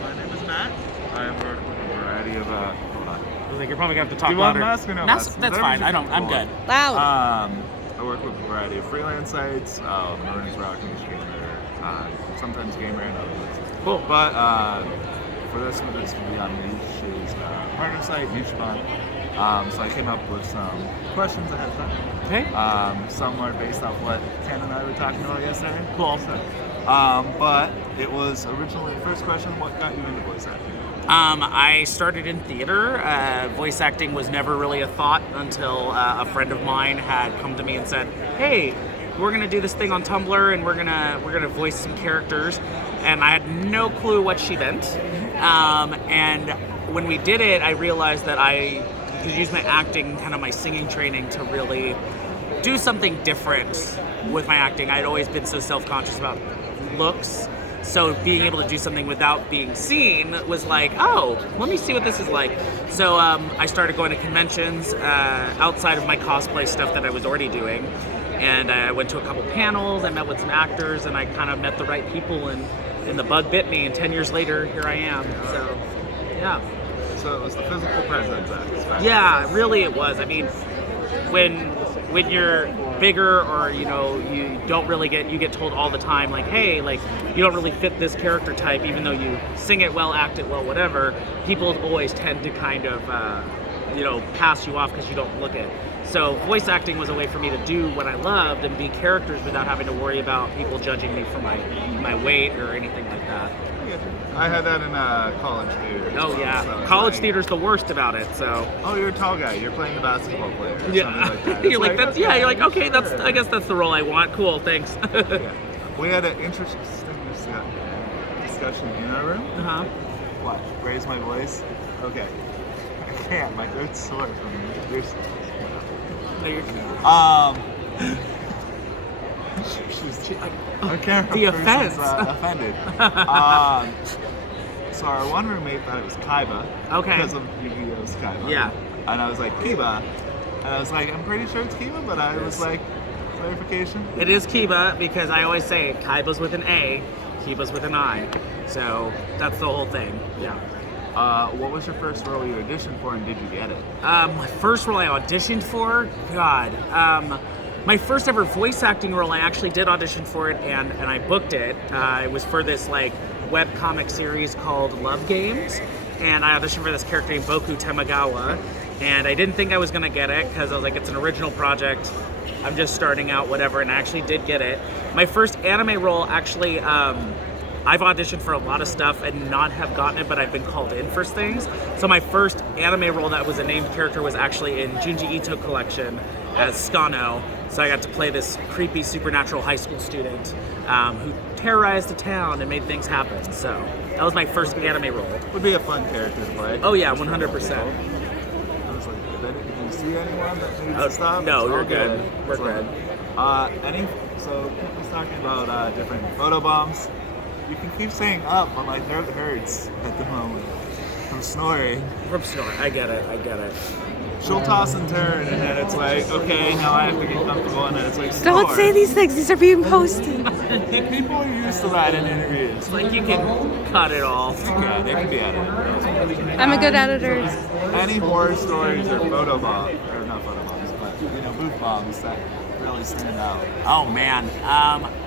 My name is Matt. I work with a variety of, hold on. I was like, you're probably gonna have to talk Do you want louder. mask or no mask? That's fine. I'm good. Loud. I work with a variety of freelance sites, Maroon's Rock and Streamer, sometimes Gamer and others. Cool. But for this one, this will be on Niche's partner site, Niche.com. So I came up with some questions ahead of time. Okay. Some are based off what Ken and I were talking about yesterday. Cool. So, but it was originally the first question, what got you into voice acting? I started in theater. Voice acting was never really a thought until a friend of mine had come to me and said, "Hey, we're gonna do this thing on Tumblr, and we're gonna voice some characters." And I had no clue what she meant. And when we did it, I realized that I could use my acting, kind of my singing training, to really do something different with my acting. I'd always been so self-conscious about looks. So being able to do something without being seen was like, oh, let me see what this is like. So I started going to conventions outside of my cosplay stuff that I was already doing. And I went to a couple panels, I met with some actors, and I kind of met the right people, and the bug bit me, and 10 years later, here I am. So, yeah. So it was the physical presence aspect. Yeah, really it was. I mean, when you're bigger, or you don't really you get told all the time, like, hey, like, you don't really fit this character type, even though you sing it well, act it well, whatever. People always tend to kind of pass you off because you don't look it. So voice acting was a way for me to do what I loved and be characters without having to worry about people judging me for my weight or anything like that. I had that in college theater. Oh yeah, so college theater's the worst about it. So. Oh, you're a tall guy. You're playing the basketball player. Or Yeah. something like that. You're It's like that's okay, You're like, okay, that's sure. I guess that's the role I want. Cool, thanks. Yeah. We had an interesting discussion in our room. Uh-huh. What? Raise my voice? Okay. I can't. My throat's sore from this. No, you're- I can't The remember offense. offended. So our one roommate thought it was Kiba. Okay. Because of Yu-Gi-Oh's Kiba. Yeah. And I was like, Kiba. And I was like, I'm pretty sure it's Kiba, but I was like, clarification. It is Kiba, because I always say Kiba's with an A, Kiba's with an I. So that's the whole thing. Yeah. What was your first role you auditioned for, and did you get it? My first role I auditioned for, God. My first ever voice acting role, I actually did audition for it, and I booked it. It was for this like web comic series called Love Games, and I auditioned for this character named Boku Temagawa, and I didn't think I was gonna get it because I was like, it's an original project, I'm just starting out, whatever, and I actually did get it. My first anime role, actually, I've auditioned for a lot of stuff and not have gotten it, but I've been called in for things. So my first anime role that was a named character was actually in Junji Ito Collection as Skano. So I got to play this creepy supernatural high school student who terrorized the town and made things happen. So that was my first anime role. Would be a fun character to play. Oh yeah, 100%. I was like, did you see anyone that needs to stop? No, It's you're all good. We're It's good. So Kip was talking about different photobombs. You can keep saying up, but my throat hurts at the moment from snoring. From snort, I get it. She'll toss and turn, and then it's like, okay, now I have to get comfortable, and then it's like, Don't snore. say these things. These are being posted. People are used to that in interviews. It's like you can cut it off. Yeah, they can be edited. I'm a good editor. Any horror stories or photobombs, or not photobombs, but booth bombs that really stand out? Oh man,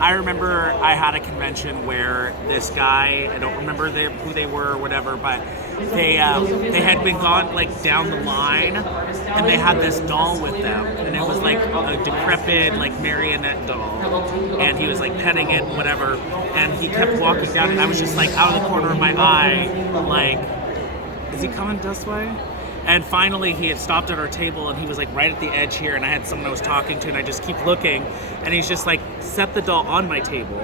I remember I had a convention where this guy, I don't remember who they were or whatever, but they had been gone like down the line, and they had this doll with them, and it was like a decrepit like marionette doll, and he was like petting it and whatever, and he kept walking down, and I was just like out of the corner of my eye, like, is he coming this way? And finally, he had stopped at our table, and he was like right at the edge here, and I had someone I was talking to, and I just keep looking, and he's just like set the doll on my table,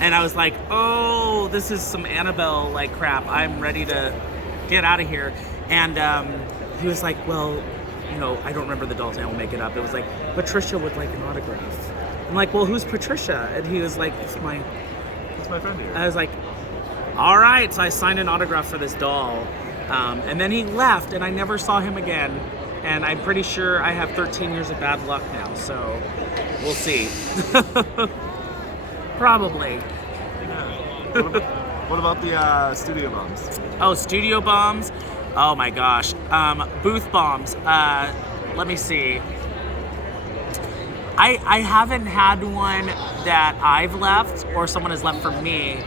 and I was like, oh, this is some Annabelle like crap. I'm ready to get out of here. And he was like, well, I don't remember the doll's name. I'll make it up. It was like Patricia would like an autograph. I'm like, well, who's Patricia? And he was like, it's my friend here. I was like, all right. So I signed an autograph for this doll. And then he left, and I never saw him again. And I'm pretty sure I have 13 years of bad luck now, so we'll see. Probably. What about the studio bombs? Oh, studio bombs. Oh my gosh. Booth bombs. Let me see. I haven't had one that I've left or someone has left for me.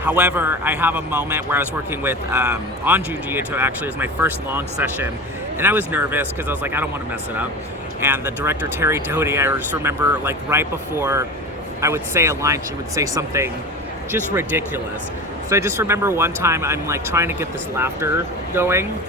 However, I have a moment where I was working with on Junji Ito. Actually, it was my first long session, and I was nervous because I was like, I don't want to mess it up. And the director Terry Doty, I just remember like right before I would say a line, she would say something just ridiculous. So I just remember one time I'm like trying to get this laughter going,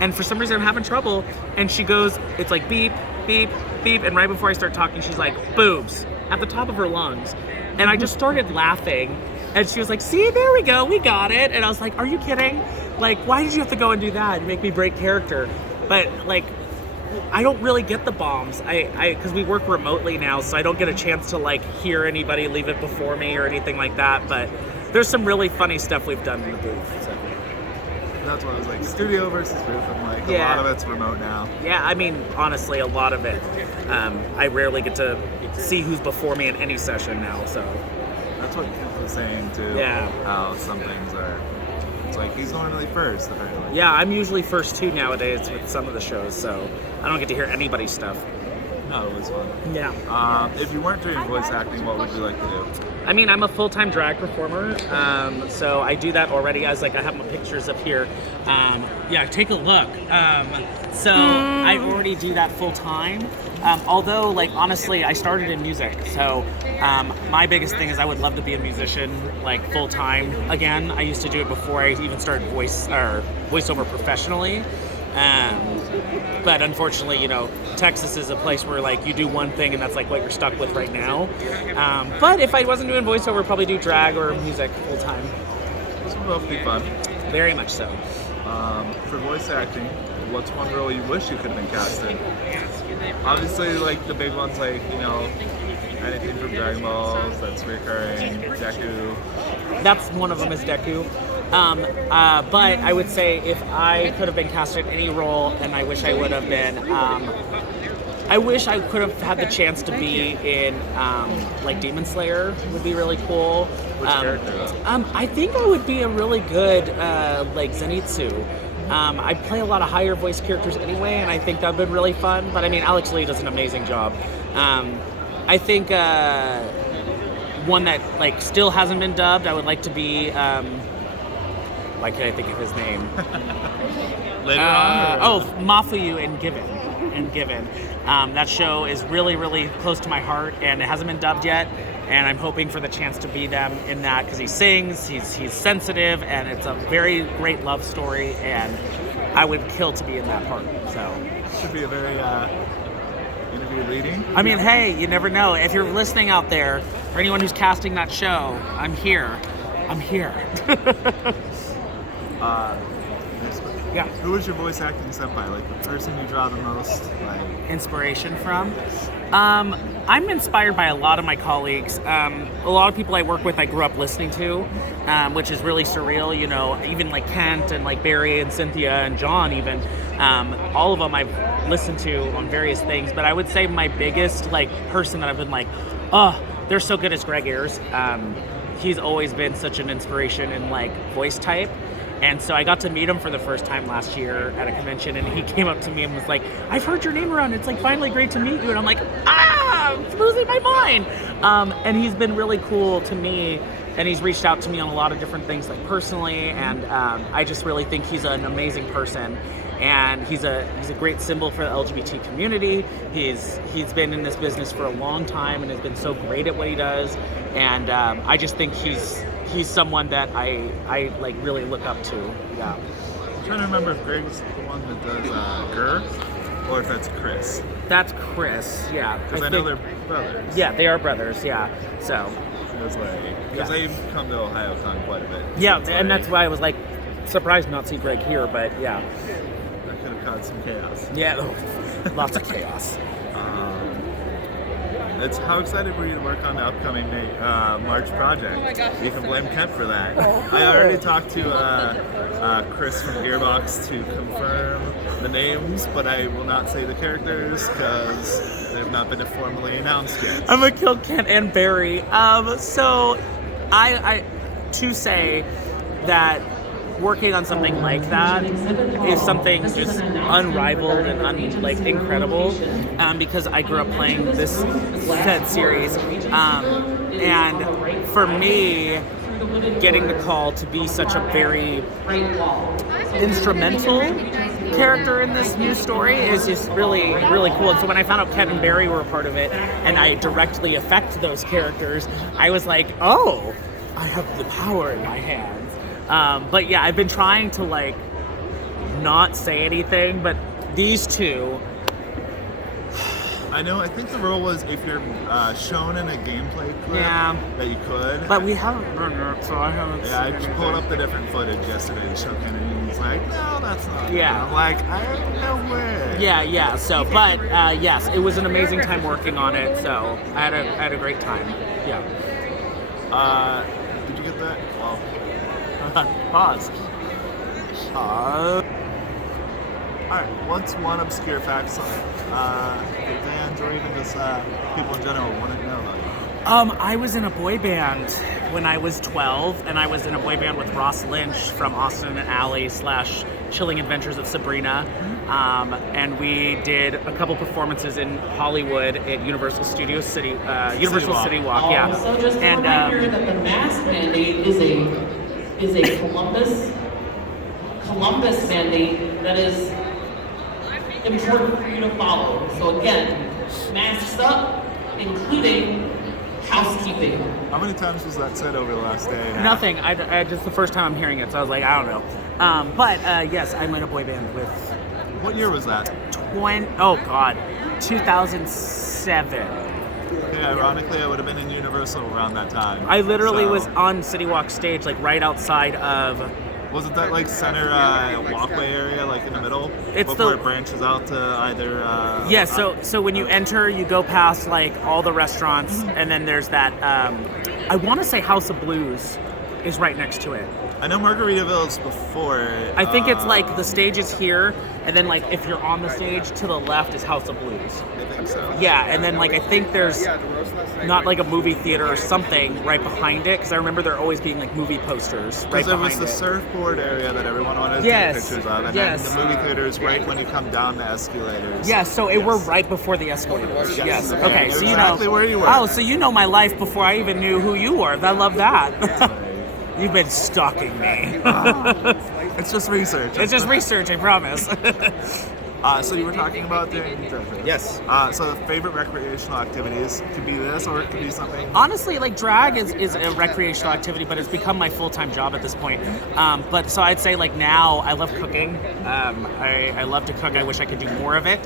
and for some reason I'm having trouble. And she goes, it's like beep, beep, beep, and right before I start talking, she's like boobs at the top of her lungs, and I just started laughing. And she was like, see, there we go, we got it. And I was like, are you kidding? Like, why did you have to go and do that? You make me break character. But like, I don't really get the bombs. Because we work remotely now, so I don't get a chance to like hear anybody leave it before me or anything like that. But there's some really funny stuff we've done in the booth. So. That's what I was like, studio versus booth. I'm like, a lot of it's remote now. Yeah, I mean, honestly, a lot of it. I rarely get to see who's before me in any session now, so. That's what Kiba was saying too. Yeah. How some things are. It's like he's normally first, apparently. Yeah, I'm usually first too nowadays with some of the shows, so I don't get to hear anybody's stuff. No, it was fun. Yeah. If you weren't doing voice acting, what would you like to do? I mean, I'm a full-time drag performer, so I do that already. I have my pictures up here. Yeah, take a look. So I already do that full-time. Although, like, honestly, I started in music, so my biggest thing is I would love to be a musician, like, full-time again. I used to do it before I even started voiceover professionally. But unfortunately, you know, Texas is a place where like you do one thing and that's like what you're stuck with right now. But if I wasn't doing voiceover, I'd probably do drag or music full time. This would both be fun. Very much so. For voice acting, what's one role you wish you could have been cast in? Obviously, like the big ones, like, you know, anything from Dragon Balls that's recurring, Deku. That's one of them is Deku. But I would say if I could have been cast in any role, and I wish I would have been, I wish I could have had the chance to be in, like Demon Slayer would be really cool. Which character though? I think I would be a really good, like Zenitsu. I play a lot of higher voice characters anyway, and I think that would be really fun. But I mean, Alex Lee does an amazing job. I think one that like still hasn't been dubbed, I would like to be. Why can't I think of his name? Later on? Mafuyu and Given. That show is really, really close to my heart, and it hasn't been dubbed yet. And I'm hoping for the chance to be them in that because he sings, he's sensitive, and it's a very great love story. And I would kill to be in that part. So Should be a very interview leading. I mean, hey, you never know. If you're listening out there, for anyone who's casting that show, I'm here. Yeah. Who was your voice acting senpai? Like the person you draw the most like Inspiration from? I'm inspired by a lot of my colleagues. A lot of people I work with I grew up listening to, which is really surreal, you know, even like Kent and like Barry and Cynthia and John even. All of them I've listened to on various things, but I would say my biggest like person that I've been like, oh, they're so good as Greg Ayers. He's always been such an inspiration in like voice type. And so I got to meet him for the first time last year at a convention, and he came up to me and was like, I've heard your name around. It's like finally great to meet you. And I'm like, I'm losing my mind. And he's been really cool to me, and he's reached out to me on a lot of different things, like personally. And I just really think he's an amazing person. And he's a great symbol for the LGBT community. He's been in this business for a long time and has been so great at what he does. And I just think he's someone that I like really look up to. Yeah. I'm trying to remember if Greg's the one that does Gur or if that's Chris. That's Chris. Yeah. Because I know they're brothers. Yeah, they are brothers. Yeah. So. Because they've come to Ohayocon quite a bit. Yeah, so and that's why I was like surprised not to see Greg here, but yeah. That could have caused some chaos. Yeah, lots of chaos. It's how excited were you to work on the upcoming March project? Oh my gosh, you can blame Kent for that. I already talked to Chris from Gearbox to confirm the names, but I will not say the characters because they've not been formally announced yet. I'm gonna kill Kent and Barry. So I to say that working on something like that is something just unrivaled and incredible, because I grew up playing this said series, and for me, getting the call to be such a very instrumental character in this new story is just really, really cool. And so when I found out Ken and Barry were a part of it, and I directly affect those characters, I was like, oh, I have the power in my hands. But yeah, I've been trying to not say anything, but these two. I think the rule was if you're shown in a gameplay clip that you could. But we haven't done it, so I haven't. Yeah, I just pulled up the different footage yesterday to show Kennedy, and he's like, no, that's not. Yeah. I'm like, I have no way. Yeah. So, but yes, it was an amazing time working on it. So I had a great time. Yeah. Did you get that? Well. Pause. Alright, what's one obscure fact that fans or even just people in general want to know about you? I was in a boy band when I was 12, and I was in a boy band with Ross Lynch from Austin and Alley / Chilling Adventures of Sabrina, and we did a couple performances in Hollywood at Universal Studios City, Universal City Walk, yeah. So just a reminder that the mask mandate is a Columbus mandate that is important for you to follow. So again, masks up, including housekeeping. How many times was that said over the last day? Nothing. I just the first time I'm hearing it, so I was like, I don't know. But yes, I'm in a boy band with. What year was that? 2007. Yeah, ironically, I would have been in Universal around that time. I literally was on City Walk stage, right outside of. Was it that center walkway area, in the middle? It's before it branches out to either. Yeah. So when you enter, you go past all the restaurants, and then there's that. I want to say House of Blues is right next to it. I know Margaritaville's before. I think it's the stage is here, and then if you're on the stage, to the left is House of Blues. I think so. Yeah, and then I think there's not a movie theater or something right behind it, because I remember there always being movie posters right behind it. Because there was the surfboard area that everyone wanted to take pictures of, and then the movie theaters right when you come down the escalators. Yes, so we're right before the escalators. Yes. Okay, so exactly where you were. Oh, so you know my life before I even knew who you were. I love that. You've been stalking me. It's just research. It's just research, I promise. So you were talking about doing drag race. Yes. So favorite recreational activities could be this, or it could be something. Honestly, drag is a recreational activity, but it's become my full-time job at this point. But so I'd say now I love cooking. I love to cook. I wish I could do more of it.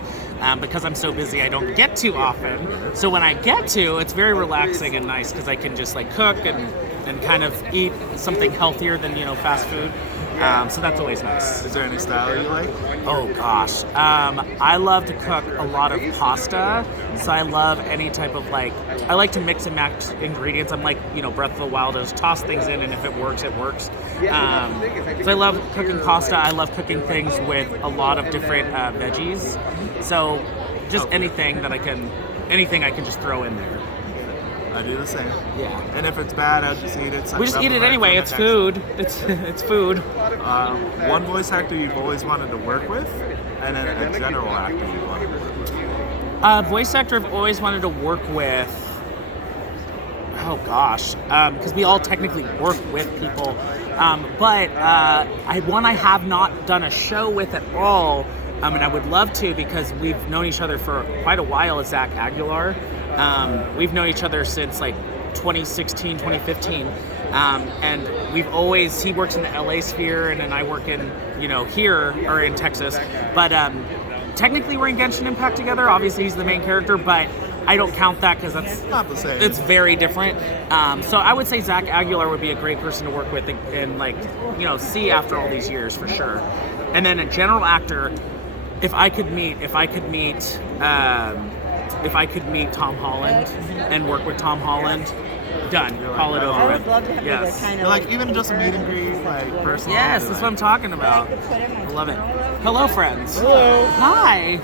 Because I'm so busy, I don't get to often. So when I get to, it's very relaxing and nice because I can just cook and kind of eat something healthier than fast food. So that's always nice. Is there any style you like? Oh gosh, I love to cook a lot of pasta. So I love any type of I like to mix and match ingredients. I'm Breath of the Wild. Just toss things in, and if it works, it works. So I love cooking pasta. I love cooking things with a lot of different veggies. So just anything I can just throw in there. I do the same. Yeah. And if it's bad, I'll just eat it. We just eat it anyway. It's food. It's food. One voice actor you've always wanted to work with, and then a general actor you want to work with. Voice actor I've always wanted to work with. Oh gosh, because we all technically work with people, but I have not done a show with at all, and I would love to because we've known each other for quite a while. Is Zach Aguilar. We've known each other since 2016, 2015, and he works in the LA sphere, and then I work in here or in Texas, but technically we're in Genshin Impact together. Obviously he's the main character, but I don't count that because that's not the same. It's very different. So I would say Zach Aguilar would be a great person to work with and see after all these years for sure. And then a general actor, if I could meet Tom Holland and work with Tom Holland, done. Call it over. I would love to have yes. kind of even just a meet and greet, personal. Yes, that's what I'm talking about. I love it. Hello, friends. Hello. Hi.